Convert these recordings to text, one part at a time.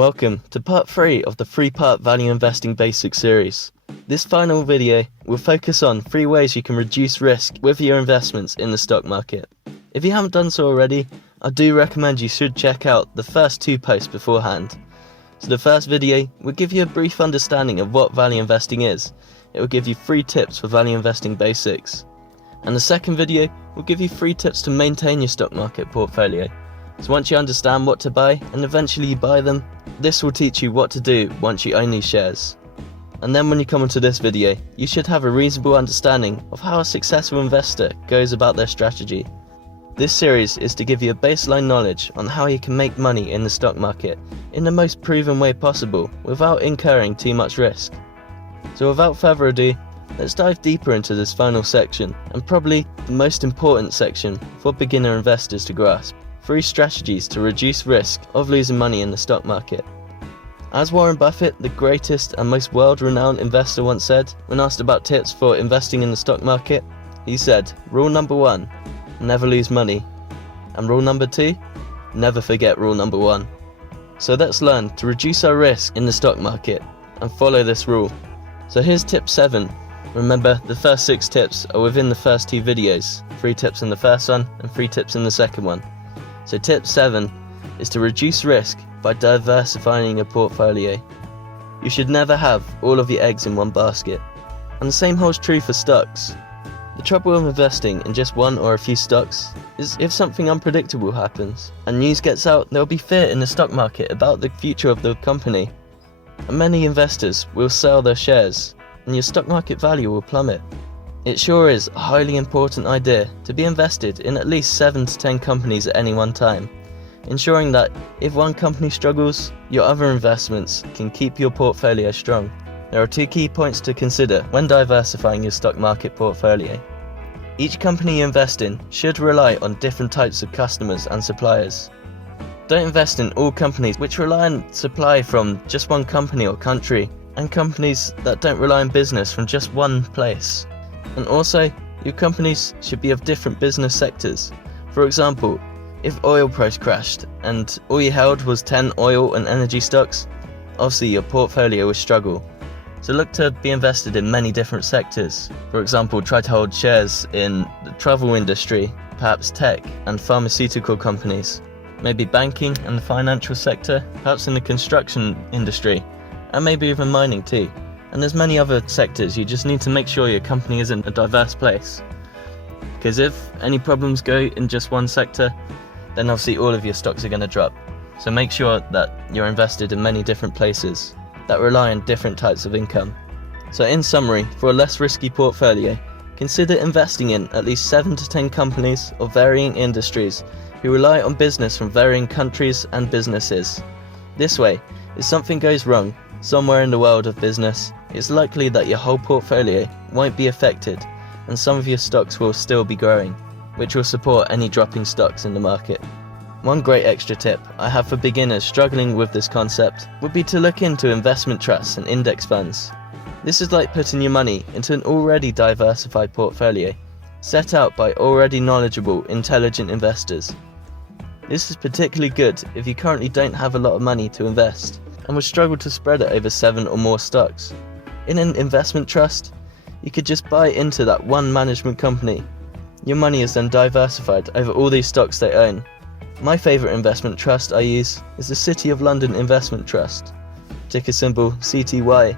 Welcome to part 3 of the 3-part Value Investing Basics series. This final video will focus on 3 ways you can reduce risk with your investments in the stock market. If you haven't done so already, I do recommend you should check out the first 2 posts beforehand. So the first video will give you a brief understanding of what value investing is. It will give you 3 tips for value investing basics. And the second video will give you 3 tips to maintain your stock market portfolio. So once you understand what to buy and eventually you buy them, this will teach you what to do once you own these shares. And then when you come onto this video, you should have a reasonable understanding of how a successful investor goes about their strategy. This series is to give you a baseline knowledge on how you can make money in the stock market in the most proven way possible without incurring too much risk. So without further ado, let's dive deeper into this final section, and probably the most important section for beginner investors to grasp. 3 strategies to reduce risk of losing money in the stock market. As Warren Buffett, the greatest and most world-renowned investor, once said when asked about tips for investing in the stock market, he said, rule number 1, never lose money. And rule number 2, never forget rule number 1. So let's learn to reduce our risk in the stock market and follow this rule. So here's tip 7. Remember, the first 6 tips are within the first 2 videos. 3 tips in the first one and 3 tips in the second one. So tip 7 is to reduce risk by diversifying your portfolio. You should never have all of your eggs in one basket. And the same holds true for stocks. The trouble with investing in just one or a few stocks is if something unpredictable happens and news gets out, there will be fear in the stock market about the future of the company. And many investors will sell their shares and your stock market value will plummet. It sure is a highly important idea to be invested in at least 7 to 10 companies at any one time, ensuring that if one company struggles, your other investments can keep your portfolio strong. There are 2 key points to consider when diversifying your stock market portfolio. Each company you invest in should rely on different types of customers and suppliers. Don't invest in all companies which rely on supply from just one company or country, and companies that don't rely on business from just one place. And also, your companies should be of different business sectors. For example, if oil price crashed and all you held was 10 oil and energy stocks, obviously your portfolio will struggle. So look to be invested in many different sectors. For example, try to hold shares in the travel industry, perhaps tech and pharmaceutical companies, maybe banking and the financial sector, perhaps in the construction industry, and maybe even mining too. And there's many other sectors. You just need to make sure your company is in a diverse place. Because if any problems go in just one sector, then obviously all of your stocks are going to drop. So make sure that you're invested in many different places that rely on different types of income. So in summary, for a less risky portfolio, consider investing in at least 7 to 10 companies of varying industries who rely on business from varying countries and businesses. This way, if something goes wrong somewhere in the world of business, it's likely that your whole portfolio won't be affected and some of your stocks will still be growing, which will support any dropping stocks in the market. One great extra tip I have for beginners struggling with this concept would be to look into investment trusts and index funds. This is like putting your money into an already diversified portfolio, set out by already knowledgeable, intelligent investors. This is particularly good if you currently don't have a lot of money to invest and would struggle to spread it over 7 or more stocks. In an investment trust, you could just buy into that one management company. Your money is then diversified over all these stocks they own. My favourite investment trust I use is the City of London Investment Trust, ticker symbol CTY.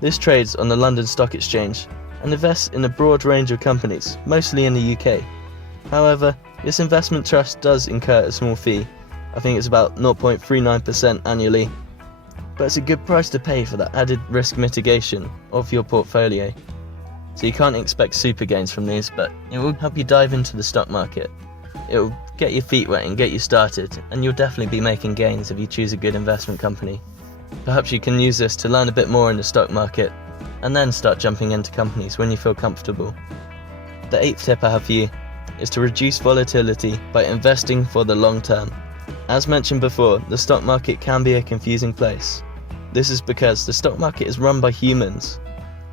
This trades on the London Stock Exchange and invests in a broad range of companies, mostly in the UK. However, this investment trust does incur a small fee. I think it's about 0.39% annually. But it's a good price to pay for that added risk mitigation of your portfolio. So you can't expect super gains from these, but it will help you dive into the stock market. It will get your feet wet and get you started, and you'll definitely be making gains if you choose a good investment company. Perhaps you can use this to learn a bit more in the stock market, and then start jumping into companies when you feel comfortable. The 8th tip I have for you is to reduce volatility by investing for the long term. As mentioned before, the stock market can be a confusing place. This is because the stock market is run by humans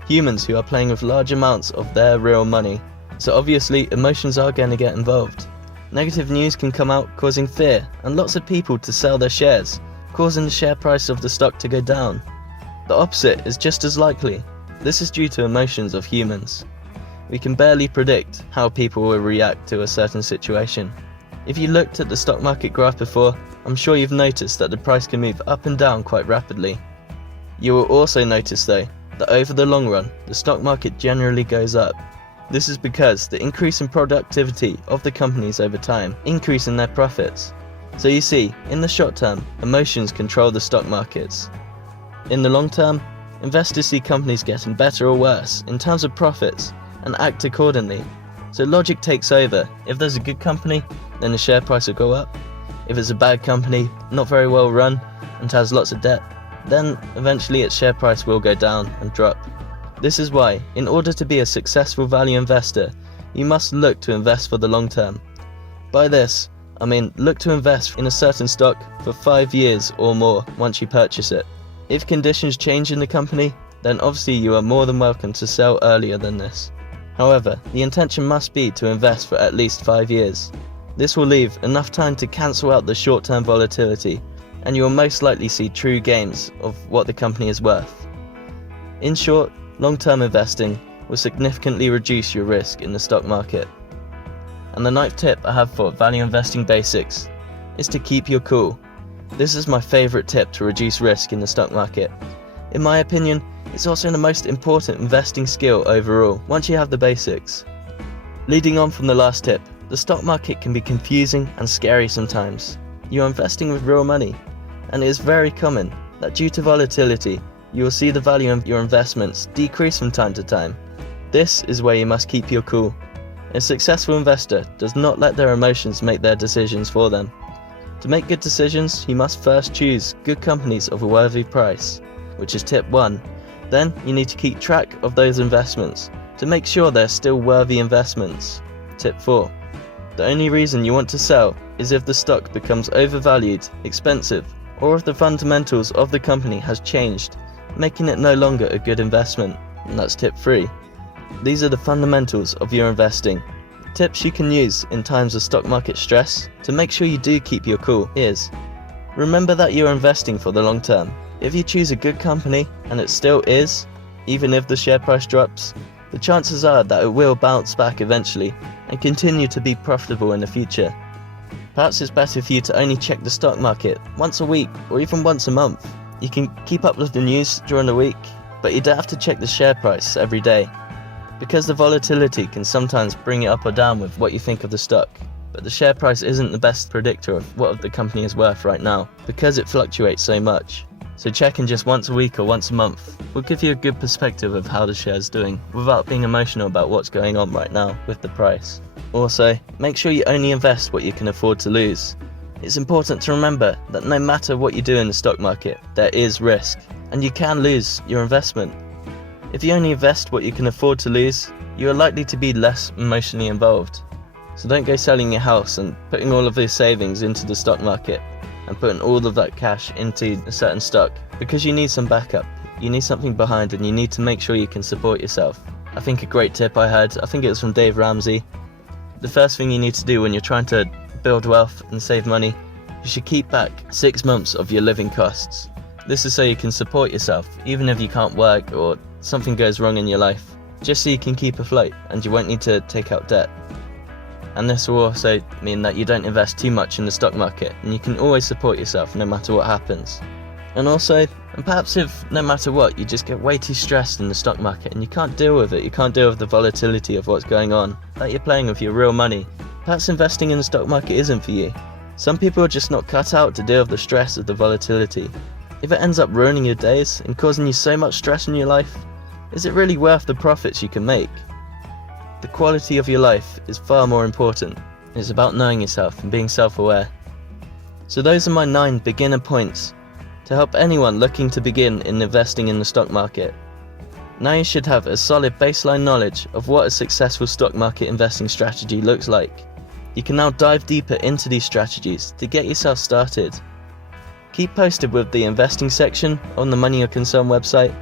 who are playing with large amounts of their real money. So obviously emotions are going to get involved. Negative news can come out causing fear and lots of people to sell their shares causing the share price of the stock to go down. The opposite is just as likely. This is due to emotions of humans. We can barely predict how people will react to a certain situation. If you looked at the stock market graph before, I'm sure you've noticed that the price can move up and down quite rapidly. You will also notice though, that over the long run, the stock market generally goes up. This is because the increase in productivity of the companies over time increase in their profits. So you see, in the short term, emotions control the stock markets. In the long term, investors see companies getting better or worse in terms of profits and act accordingly. So logic takes over. If there's a good company, then the share price will go up. If it's a bad company, not very well run, and has lots of debt, then eventually its share price will go down and drop. This is why, in order to be a successful value investor, you must look to invest for the long term. By this, I mean look to invest in a certain stock for 5 years or more once you purchase it. If conditions change in the company, then obviously you are more than welcome to sell earlier than this. However, the intention must be to invest for at least 5 years. This will leave enough time to cancel out the short-term volatility, and you will most likely see true gains of what the company is worth. In short, long-term investing will significantly reduce your risk in the stock market. And the 9th tip I have for value investing basics is to keep your cool. This is my favorite tip to reduce risk in the stock market. In my opinion, it's also the most important investing skill overall, once you have the basics. Leading on from the last tip, the stock market can be confusing and scary sometimes. You are investing with real money, and it is very common that due to volatility, you will see the value of your investments decrease from time to time. This is where you must keep your cool. A successful investor does not let their emotions make their decisions for them. To make good decisions, you must first choose good companies of a worthy price, which is tip 1. Then you need to keep track of those investments to make sure they're still worthy investments. Tip 4. The only reason you want to sell is if the stock becomes overvalued, expensive, or if the fundamentals of the company has changed, making it no longer a good investment. And that's tip 3. These are the fundamentals of your investing. Tips you can use in times of stock market stress to make sure you do keep your cool is: remember that you're investing for the long term. If you choose a good company and it still is, even if the share price drops, the chances are that it will bounce back eventually and continue to be profitable in the future. Perhaps it's better for you to only check the stock market once a week or even once a month. You can keep up with the news during the week, but you don't have to check the share price every day, because the volatility can sometimes bring it up or down with what you think of the stock. But the share price isn't the best predictor of what the company is worth right now, because it fluctuates so much. So checking just once a week or once a month will give you a good perspective of how the share is doing without being emotional about what's going on right now with the price. Also, make sure you only invest what you can afford to lose. It's important to remember that no matter what you do in the stock market, there is risk, and you can lose your investment. If you only invest what you can afford to lose, you are likely to be less emotionally involved. So don't go selling your house and putting all of your savings into the stock market and putting all of that cash into a certain stock, because you need some backup. You need something behind, and you need to make sure you can support yourself. I think a great tip I heard, I think it was from Dave Ramsey: the first thing you need to do when you're trying to build wealth and save money, you should keep back 6 months of your living costs. This is so you can support yourself, even if you can't work or something goes wrong in your life, just so you can keep afloat and you won't need to take out debt. And this will also mean that you don't invest too much in the stock market, and you can always support yourself no matter what happens. And also, and perhaps if no matter what, you just get way too stressed in the stock market and you can't deal with it, you can't deal with the volatility of what's going on, like you're playing with your real money, perhaps investing in the stock market isn't for you. Some people are just not cut out to deal with the stress of the volatility. If it ends up ruining your days and causing you so much stress in your life, is it really worth the profits you can make? The quality of your life is far more important. It's about knowing yourself and being self-aware. So those are my 9 beginner points to help anyone looking to begin in investing in the stock market. Now you should have a solid baseline knowledge of what a successful stock market investing strategy looks like. You can now dive deeper into these strategies to get yourself started. Keep posted with the investing section on the Money Your Concern website,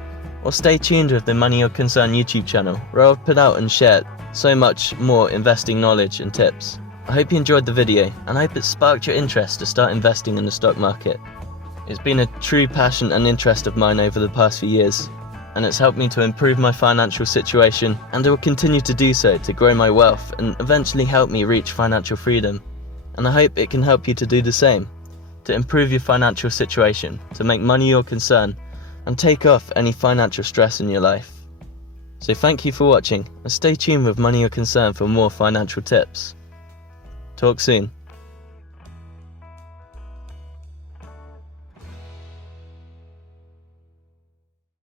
or stay tuned with the Money Your Concern YouTube channel, where I'll put out and share so much more investing knowledge and tips. I hope you enjoyed the video, and I hope it sparked your interest to start investing in the stock market. It's been a true passion and interest of mine over the past few years, and it's helped me to improve my financial situation, and it will continue to do so to grow my wealth and eventually help me reach financial freedom. And I hope it can help you to do the same, to improve your financial situation, to make money your concern, and take off any financial stress in your life. So thank you for watching, and stay tuned with Money Your Concern for more financial tips. Talk soon.